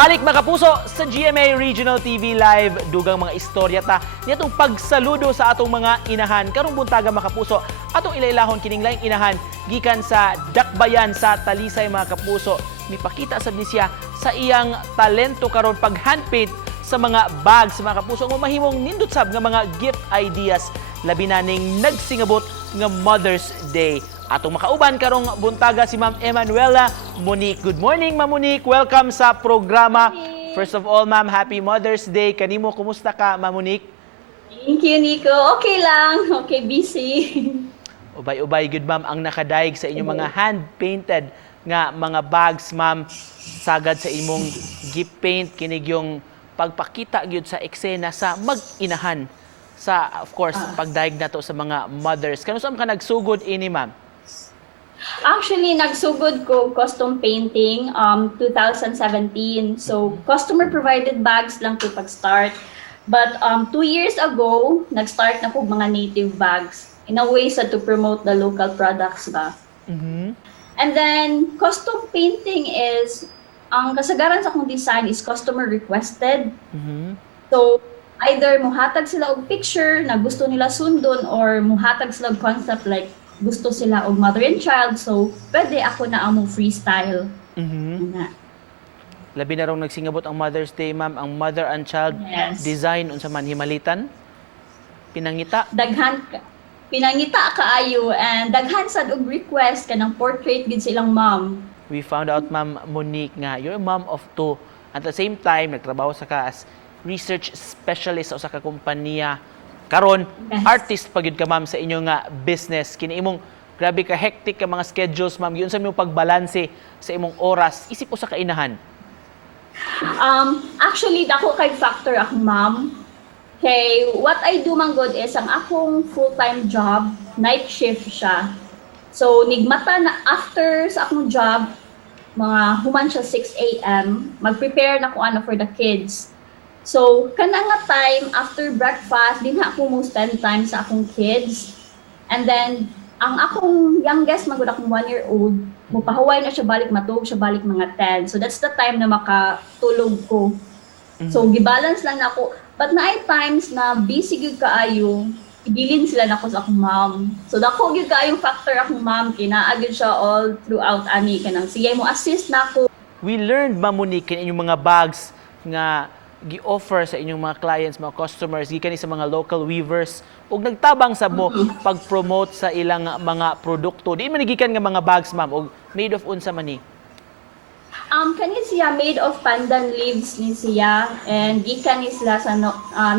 Balik mga kapuso sa GMA Regional TV Live, dugang mga istorya ta nitong pagsaludo sa atong mga inahan. Karong buntaga mga kapuso, atong ilailahon kining laing inahan gikan sa Dakbayan sa Talisay mga kapuso. Mipakita sa siya sa iyang talento karon pag handpaint sa mga bags mga kapuso nga mahimong nindot sab nga mga gift ideas labi na ning nagsingabot nga Mother's Day. Atong makauban karong buntaga si Ma'am Emanuela Monique. Good morning, Ma'am Monique. Welcome sa programa. First of all, Ma'am, Happy Mother's Day. Kanimo, kumusta ka, Ma'am Monique? Thank you, Nico. Okay lang. Okay, busy. Ubay-ubay, good ma'am, ang nakadaig sa inyong mga hand-painted nga mga bags, Ma'am. Sagad sa imong gift paint, kinig yung pagpakita gyud sa eksena sa mag-inahan. Sa, of course, pagdaig na to sa mga mothers. Kano saan ka nagsugod ini, Ma'am? Actually, nagsugod ko custom painting 2017. So, customer-provided bags lang to pag-start. But 2 years ago, nag-start na po mga native bags. In a way sa to promote the local products ba. And then, custom painting is, ang kasagaran sa akong design is customer requested. So, either muhatag sila og picture na gusto nila sundon or muhatag sila og concept like gusto sila og mother and child. So, pwede ako na among freestyle. Na. Labi na rong nagsingabot ang Mother's Day, Ma'am, ang mother and child Yes. design unsa man himalitan, pinangita. Pinangita kaayo and daghan sad og request kanang portrait gid silang mom. We found out, Ma'am Monique, nga you're a mom of 2. At the same time, nagtrabaho sa ka as research specialist sa usa ka kompanya. Karon, Yes. artist pa gyud ka, Ma'am, sa inyong business. Kini imong grabe ka hectic ka mga schedules, Ma'am. Yun sa imong pagbalanse sa imong oras. Isip ko sa kainahan. Actually, dako kay factor akong mom. Kay what I do man good is ang akong full-time job, night shift siya. So, nigmata na after sa akong job, mga human siya 6 a.m., mag-prepare na ko ano for the kids. So, kana nga time, after breakfast, din ako mo spend time sa akong kids. And then, ang akong youngest, magod akong 1-year-old, mupahuway na siya balik, matulog siya balik mga 10. So, that's the time na makatulog ko. So, gibalance lang na ako. But naay times na busy gyud kaayo, ibilin sila nako sa akong mom. So, dako gyud kaayong factor akong mom, kinaagid siya all throughout ani kanang siya mo assist nako. We learned, Ma'am Monique, inyong mga bags nga gi-offer sa inyong mga clients, mga customers, gikan sa mga local weavers, ug nagtabang sa mo pag-promote sa ilang mga produkto. Di man gikan nga mga bags, Ma'am, ug made of unsa man ni? Kani siya made of pandan leaves ni siya and gikan ni sila sa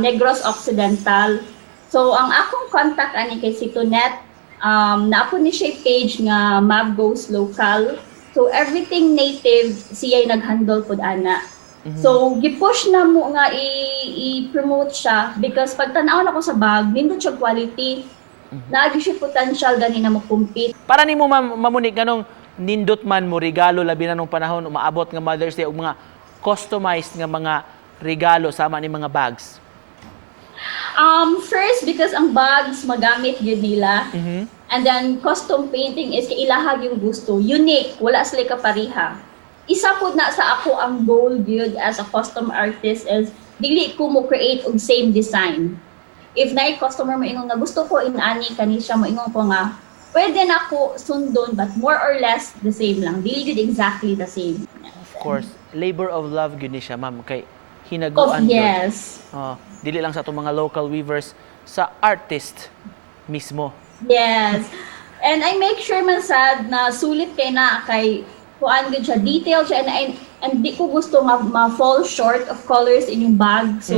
Negros Occidental. So ang akong contact ani kay si Tonet, na ako ni siya page nga Mab Goes Local. So everything native siya nag-handle pud ana. So gi-push na mo nga i-promote siya because pag tan-aw na ko sa bag, nindot siya quality. Naagi siya potential gani na mo compete. Para nimo, Ma'am Monique, ganong nindot man mo regalo labi na nung panahon umaabot nga Mother's Day ug mga customized nga mga regalo sama ni mga bags? First, because ang bags magamit yun nila. And then, custom painting is kailahag yung gusto. Unique. Wala sila kapariha. Isa po na sa ako ang goal yun as a custom artist is dili ko mo create og same design. If na customer mo ingon nga gusto ko inani kani siya mo ingon ko nga pwede na ako sundon but more or less the same lang. Dili gud exactly the same. Of course, labor of love gyud ni siya, Ma'am, kay Oh, hinaguan gyud. yes. Dili lang sa itong mga local weavers, sa artist mismo. Yes. And I make sure man sad na sulit kay na kay kuan gud siya, detail siya and di ko gusto nga ma-fall short of colors in yung bag. So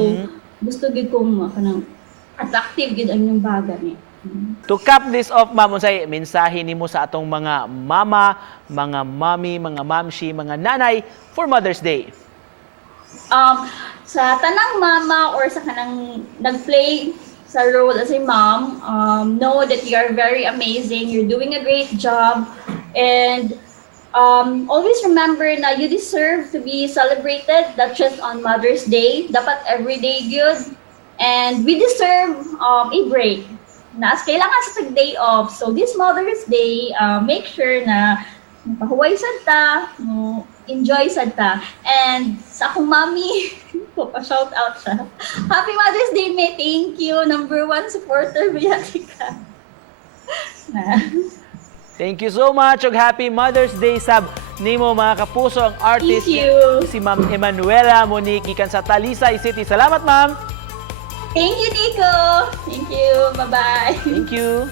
gusto gud ko kanang attractive gud ang yung bag ani. To cap this off, Ma'am, unsay mensahe nimo sa atong mga mama, mga mommy, mga mamshi, mga nanay for Mother's Day? Sa tanang mama or sa kanang nag-play sa role as a mom, know that you are very amazing. You're doing a great job. And always remember na you deserve to be celebrated, not just on Mother's Day. Dapat every day good. And we deserve a break. Kailangan sa day off. So this Mother's Day, make sure na Pahuway sad ta, no, enjoy sad ta. And sa akong mami, pa-shout out siya. Happy Mother's Day, May. Thank you. Number 1 supporter, biyati ka. Na. Thank you so much ug happy Mother's Day sab nimo mga kapuso ang artist Thank you. si Ma'am Emanuela Monique gikan sa Talisay City. Salamat, ma'am. Thank you, Nico. Thank you. Bye-bye. Thank you.